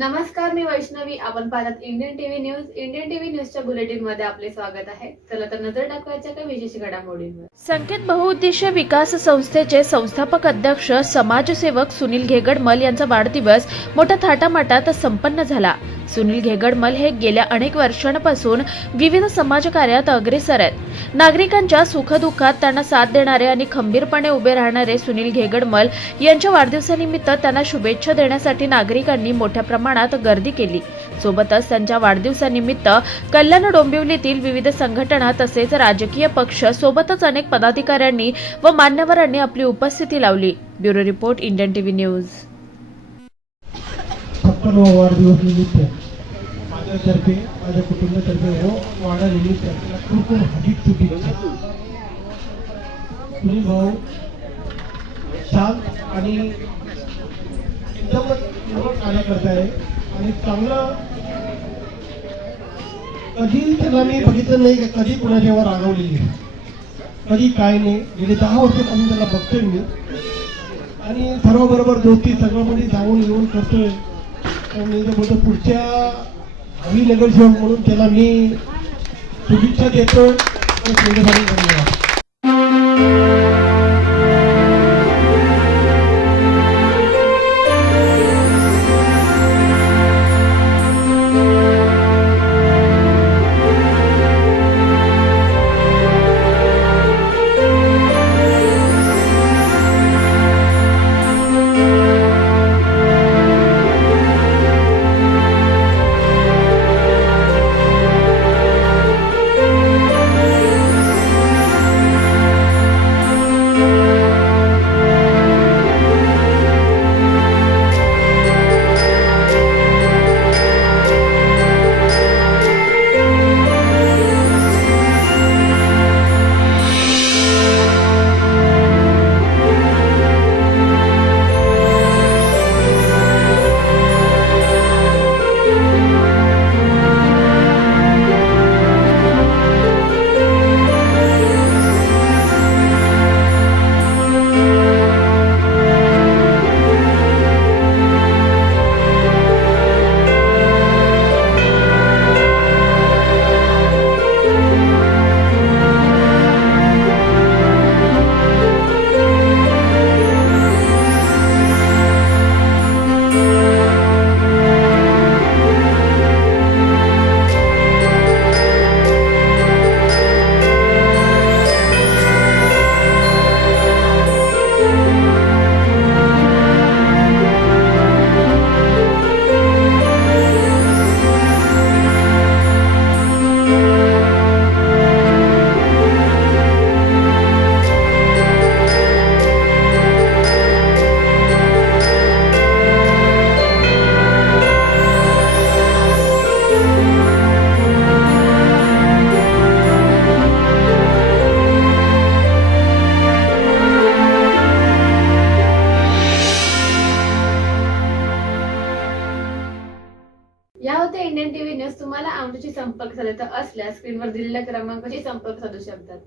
नमस्कार, मी वैष्णवी. आपण पाहतात Indian TV news. Indian TV न्यूजच्या बुलेटिन मध्ये आपले स्वागत आहे. चला तर नजर टाकवायच्या काही विशेष घडामोडींवर. संकेत बहुउद्देशीय विकास संस्थेचे संस्थापक अध्यक्ष समाजसेवक सुनील घेगडमल यांचा वाढदिवस मोठ्या थाटामाटात संपन्न झाला. सुनील घेगडमल हे गेल्या अनेक वर्षांपासून विविध समाजकार्यात अग्रेसर आहेत. नागरिकांच्या सुखदुःखात त्यांना साथ देणारे आणि खंबीरपणे उभे राहणारे सुनील घेगडमल यांच्या वाढदिवसानिमित्त त्यांना शुभेच्छा देण्यासाठी नागरिकांनी मोठ्या प्रमाणात गर्दी केली. सोबतच त्यांच्या वाढदिवसानिमित्त कल्याण डोंबिवलीतील विविध संघटना तसेच राजकीय पक्ष सोबतच अनेक पदाधिकाऱ्यांनी व मान्यवरांनी आपली उपस्थिती लावली. Bureau report, Indian TV news. 56वा वाढदिवस निमित्त माझ्यातर्फे माझ्या कुटुंबातर्फे व वाढानिमित्त खूप हार्दिक शुभेच्छा. सुनील भाऊ शांत आणि एकदम कार्यकर्ता आहे आणि चांगलं. कधी त्याला मी बघितलं नाही की कधी कुणाच्यावर रागवलेली आहे, कधी काय नाही. गेले 10 वर्षापासून त्याला बघतोय मी आणि सर्व बरोबर दोस्ती सगळ्यामध्ये जाऊन येऊन करतोय. मी बोलतो पुढच्या हवी नगरसेवक म्हणून त्याला मी शुभेच्छा देतो. धन्यवाद. या होत्या इंडियन टीव्ही न्यूज. तुम्हाला आमच्याशी संपर्क साधायचा असल्यास स्क्रीनवर दिलेल्या क्रमांकाशी संपर्क साधू शकतात.